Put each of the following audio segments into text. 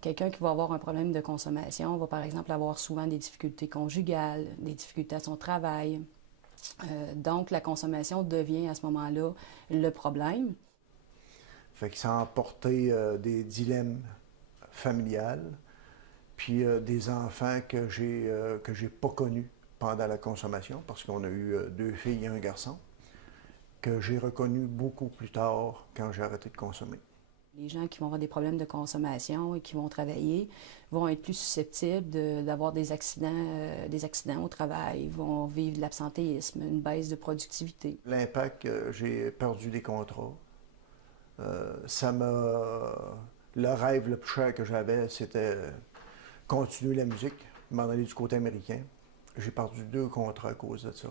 Quelqu'un qui va avoir un problème de consommation va par exemple avoir souvent des difficultés conjugales, des difficultés à son travail. Donc la consommation devient à ce moment-là le problème. Fait que ça a emporté des dilemmes familiales, puis des enfants que j'ai pas connus pendant la consommation, parce qu'on a eu 2 filles et un garçon, que j'ai reconnus beaucoup plus tard quand j'ai arrêté de consommer. Les gens qui vont avoir des problèmes de consommation et qui vont travailler vont être plus susceptibles d'avoir des accidents au travail, vont vivre de l'absentéisme, une baisse de productivité. L'impact, j'ai perdu des contrats. Le rêve le plus cher que j'avais, c'était continuer la musique, m'en aller du côté américain. J'ai perdu 2 contrats à cause de ça.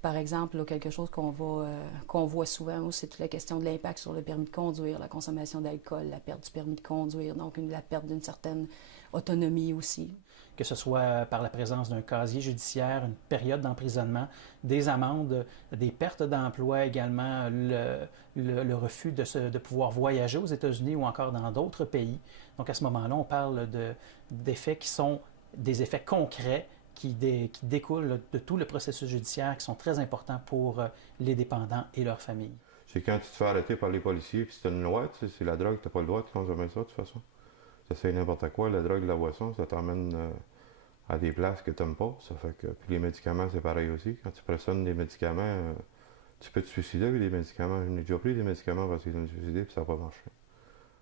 Par exemple, là, quelque chose qu'on voit souvent, c'est toute la question de l'impact sur le permis de conduire, la consommation d'alcool, la perte du permis de conduire, donc la perte d'une certaine autonomie aussi. Que ce soit par la présence d'un casier judiciaire, une période d'emprisonnement, des amendes, des pertes d'emploi également, le refus de pouvoir voyager aux États-Unis ou encore dans d'autres pays. Donc à ce moment-là, on parle d'effets qui sont des effets concrets qui découlent de tout le processus judiciaire, qui sont très importants pour les dépendants et leurs familles. C'est quand tu te fais arrêter par les policiers, puis c'est une loi, tu sais, c'est la drogue, tu n'as pas le droit de consommer ça de toute façon. Ça fait n'importe quoi, la drogue, la boisson, ça t'emmène à des places que tu n'aimes pas. Ça fait que, puis les médicaments, c'est pareil aussi. Quand tu pressionnes des médicaments, tu peux te suicider avec des médicaments. J'en ai déjà pris des médicaments parce que je me suis suicidé, puis ça n'a pas marché.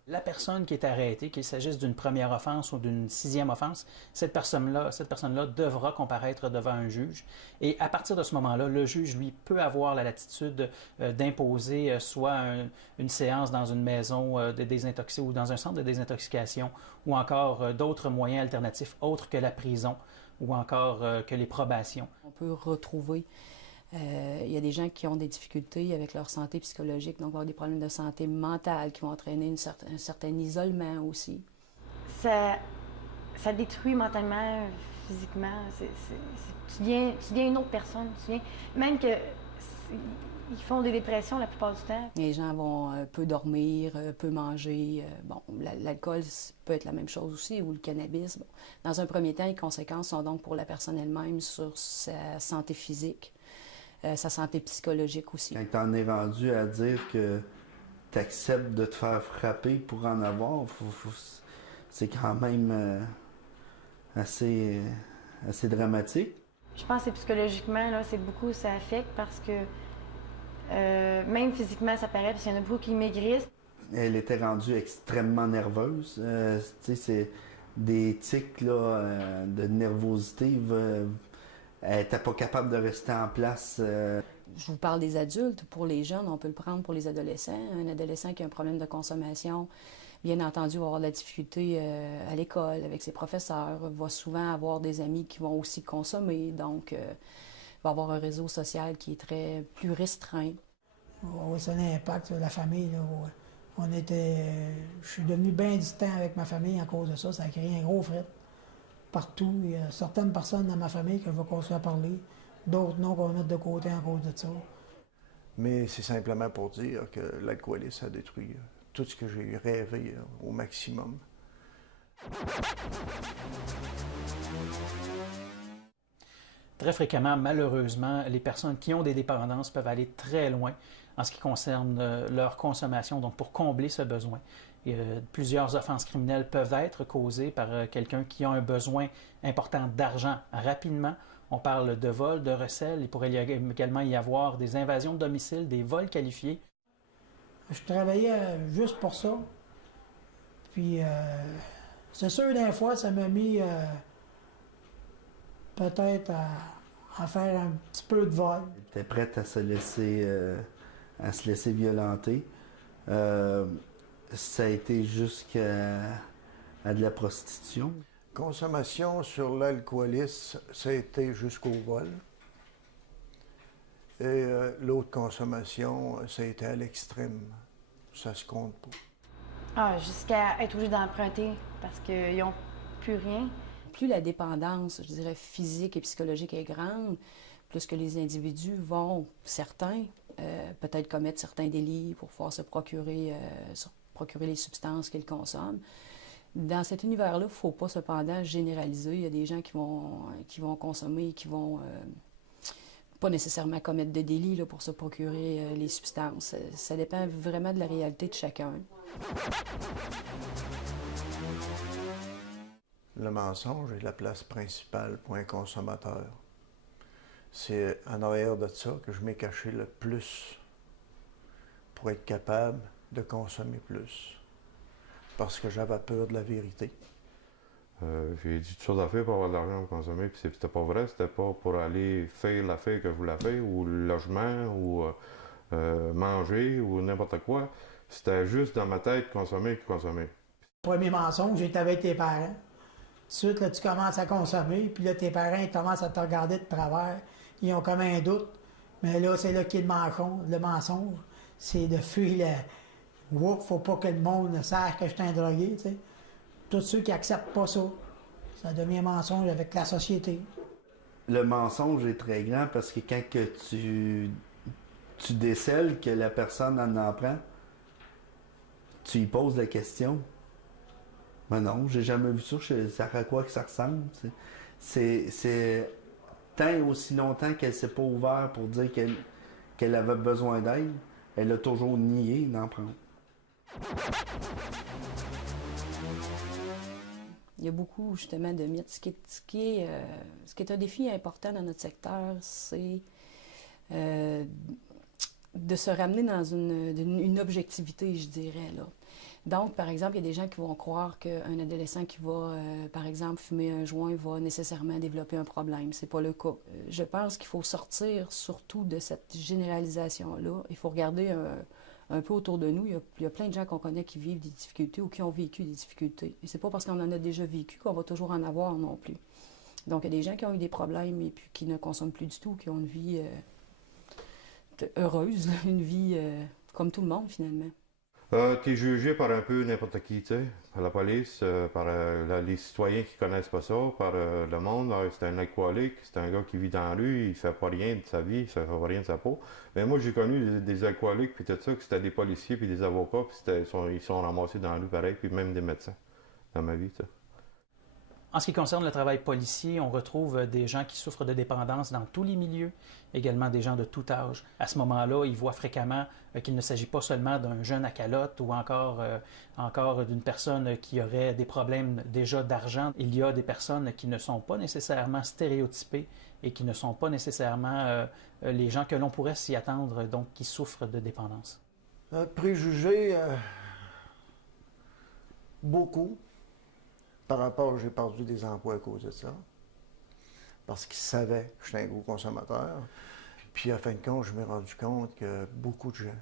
La personne qui est arrêtée, qu'il s'agisse d'une première offense ou d'une 6e offense, cette personne-là devra comparaître devant un juge. Et à partir de ce moment-là, le juge, lui, peut avoir la latitude d'imposer soit une séance dans une maison de désintoxication ou dans un centre de désintoxication ou encore d'autres moyens alternatifs autres que la prison ou encore que les probations. On peut retrouver. Il y a des gens qui ont des difficultés avec leur santé psychologique, donc avoir des problèmes de santé mentale qui vont entraîner un certain isolement aussi. Ça détruit mentalement, physiquement. Tu deviens une autre personne. Même que ils font des dépressions la plupart du temps. Les gens vont peu dormir, peu manger. L'alcool peut être la même chose aussi, ou le cannabis. Bon. Dans un premier temps, les conséquences sont donc pour la personne elle-même sur sa santé physique. Sa santé psychologique aussi. Quand tu en es rendu à dire que tu acceptes de te faire frapper pour en avoir, c'est quand même assez dramatique. Je pense que psychologiquement, là, c'est beaucoup, ça affecte parce que même physiquement, ça paraît, parce qu'il y en a beaucoup qui maigrissent. Elle était rendue extrêmement nerveuse. C'est des tics là, de nervosité. Elle n'était pas capable de rester en place. Je vous parle des adultes. Pour les jeunes, on peut le prendre pour les adolescents. Un adolescent qui a un problème de consommation, bien entendu, va avoir de la difficulté à l'école avec ses professeurs, va souvent avoir des amis qui vont aussi consommer, donc va avoir un réseau social qui est plus restreint. Oui, ça a un impact sur la famille. Là. Je suis devenu bien distant avec ma famille à cause de ça. Ça a créé un gros fret. Partout, il y a certaines personnes dans ma famille que je vais continuer à parler, d'autres non qu'on va mettre de côté à cause de ça. Mais c'est simplement pour dire que l'alcoolisme a détruit tout ce que j'ai rêvé au maximum. Très fréquemment, malheureusement, les personnes qui ont des dépendances peuvent aller très loin en ce qui concerne leur consommation, donc pour combler ce besoin. Plusieurs offenses criminelles peuvent être causées par quelqu'un qui a un besoin important d'argent rapidement. On parle de vol, de recel. Il pourrait également y avoir des invasions de domicile, des vols qualifiés. Je travaillais juste pour ça. Puis, c'est sûr, des fois, ça m'a mis peut-être à faire un petit peu de vol. Elle était prête à se laisser violenter. Ça a été jusqu'à de la prostitution. Consommation sur l'alcoolisme, ça a été jusqu'au vol. Et l'autre consommation, ça a été à l'extrême. Ça se compte pas. Jusqu'à être obligé d'emprunter parce qu'ils n'ont plus rien. Plus la dépendance, je dirais, physique et psychologique est grande, plus que les individus vont, certains, peut-être commettre certains délits pour pouvoir se procurer les substances qu'ils consomment. Dans cet univers-là, il ne faut pas cependant généraliser. Il y a des gens qui vont consommer et qui vont pas nécessairement commettre de délits là, pour se procurer les substances. Ça dépend vraiment de la réalité de chacun. Le mensonge est la place principale pour un consommateur. C'est en arrière de ça que je m'ai caché le plus pour être capable de consommer plus. Parce que j'avais peur de la vérité. J'ai dit toutes choses à faire pour avoir de l'argent pour consommer, puis c'était pas vrai, c'était pas pour aller faire l'affaire que je voulais faire, ou le logement, ou manger, ou n'importe quoi. C'était juste dans ma tête consommer. Premier mensonge, j'étais avec tes parents. Tout de suite, là, tu commences à consommer, puis là, tes parents ils commencent à te regarder de travers. Ils ont comme un doute. Mais là, c'est là qu'est le mensonge. C'est de fuir le... Ouf, faut pas que le monde sache que je suis un drogué, tu sais. Tous ceux qui acceptent pas ça, ça devient un mensonge avec la société. Le mensonge est très grand parce que quand que tu décèles que la personne en apprend, tu lui poses la question. Mais non, j'ai jamais vu ça, ça à quoi que ça ressemble. C'est tant et aussi longtemps qu'elle s'est pas ouverte pour dire qu'elle avait besoin d'aide, elle a toujours nié d'en prendre. Il y a beaucoup, justement, de mythes. Ce qui est un défi important dans notre secteur, c'est de se ramener dans une objectivité, je dirais, là. Donc, par exemple, il y a des gens qui vont croire qu'un adolescent qui va, par exemple, fumer un joint va nécessairement développer un problème. C'est pas le cas. Je pense qu'il faut sortir surtout de cette généralisation-là. Il faut regarder un peu autour de nous. Il y a plein de gens qu'on connaît qui vivent des difficultés ou qui ont vécu des difficultés. Et c'est pas parce qu'on en a déjà vécu qu'on va toujours en avoir non plus. Donc, il y a des gens qui ont eu des problèmes et puis qui ne consomment plus du tout, qui ont une vie heureuse, une vie comme tout le monde, finalement. T'es jugé par un peu n'importe qui, tu sais, par la police, par les citoyens qui connaissent pas ça, par le monde. C'est un alcoolique, c'est un gars qui vit dans la rue, il fait pas rien de sa vie, il fait pas rien de sa peau. Mais moi, j'ai connu des alcooliques, puis tout ça, que c'était des policiers, puis des avocats, puis ils sont ramassés dans la rue pareil, puis même des médecins dans ma vie, tu sais. En ce qui concerne le travail policier, on retrouve des gens qui souffrent de dépendance dans tous les milieux, également des gens de tout âge. À ce moment-là, ils voient fréquemment qu'il ne s'agit pas seulement d'un jeune à calotte ou encore d'une personne qui aurait des problèmes déjà d'argent. Il y a des personnes qui ne sont pas nécessairement stéréotypées et qui ne sont pas nécessairement les gens que l'on pourrait s'y attendre, donc qui souffrent de dépendance. Préjugés, beaucoup. Par rapport, j'ai perdu des emplois à cause de ça. Parce qu'ils savaient que j'étais un gros consommateur. Puis, à fin de compte, je me suis rendu compte que beaucoup de gens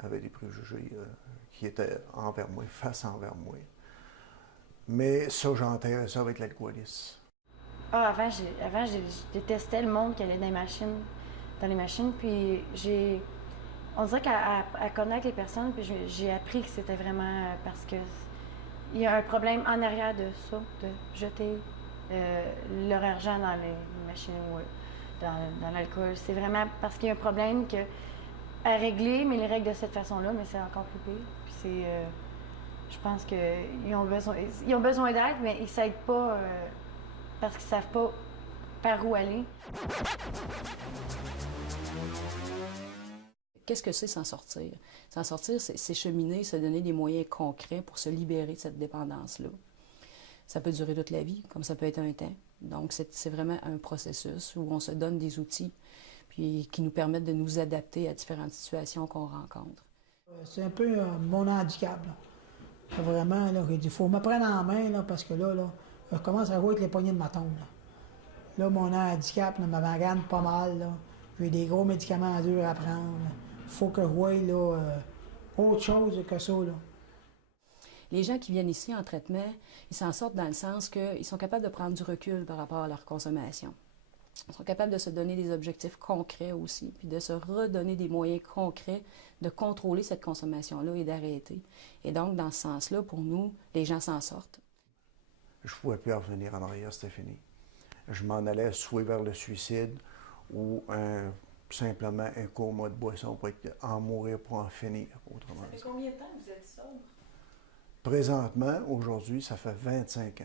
avaient des préjugés qui étaient envers moi, face envers moi. Mais ça, j'enterrais ça avec l'alcoolisme. Avant, je détestais le monde qui allait dans les machines. Puis, on dirait qu'à connaître les personnes, puis j'ai appris que c'était vraiment parce que il y a un problème en arrière de ça, de jeter leur argent dans les machines ou dans l'alcool. C'est vraiment parce qu'il y a un problème à régler, mais les règles de cette façon-là, mais c'est encore plus pire. Puis je pense qu'ils ont besoin d'aide, mais ils ne s'aident pas parce qu'ils ne savent pas par où aller. Qu'est-ce que c'est s'en sortir? S'en sortir, c'est cheminer, se donner des moyens concrets pour se libérer de cette dépendance-là. Ça peut durer toute la vie, comme ça peut être un temps. Donc, c'est vraiment un processus où on se donne des outils puis qui nous permettent de nous adapter à différentes situations qu'on rencontre. C'est un peu mon handicap. Là. Vraiment, il faut me prendre en main là, parce que là, je commence à jouer avec les poignées de ma tombe. Là, mon handicap me magane pas mal. Là. J'ai des gros médicaments durs à prendre. Il faut que je voie autre chose que ça. Là. Les gens qui viennent ici en traitement, ils s'en sortent dans le sens qu'ils sont capables de prendre du recul par rapport à leur consommation. Ils sont capables de se donner des objectifs concrets aussi, puis de se redonner des moyens concrets de contrôler cette consommation-là et d'arrêter. Et donc, dans ce sens-là, pour nous, les gens s'en sortent. Je ne pouvais plus revenir en arrière, c'était fini. Je m'en allais soit vers le suicide ou un simplement un coma de boisson pour en mourir, pour en finir, autrement Ça fait dit. combien de temps que vous êtes sobre? Présentement, aujourd'hui, ça fait 25 ans.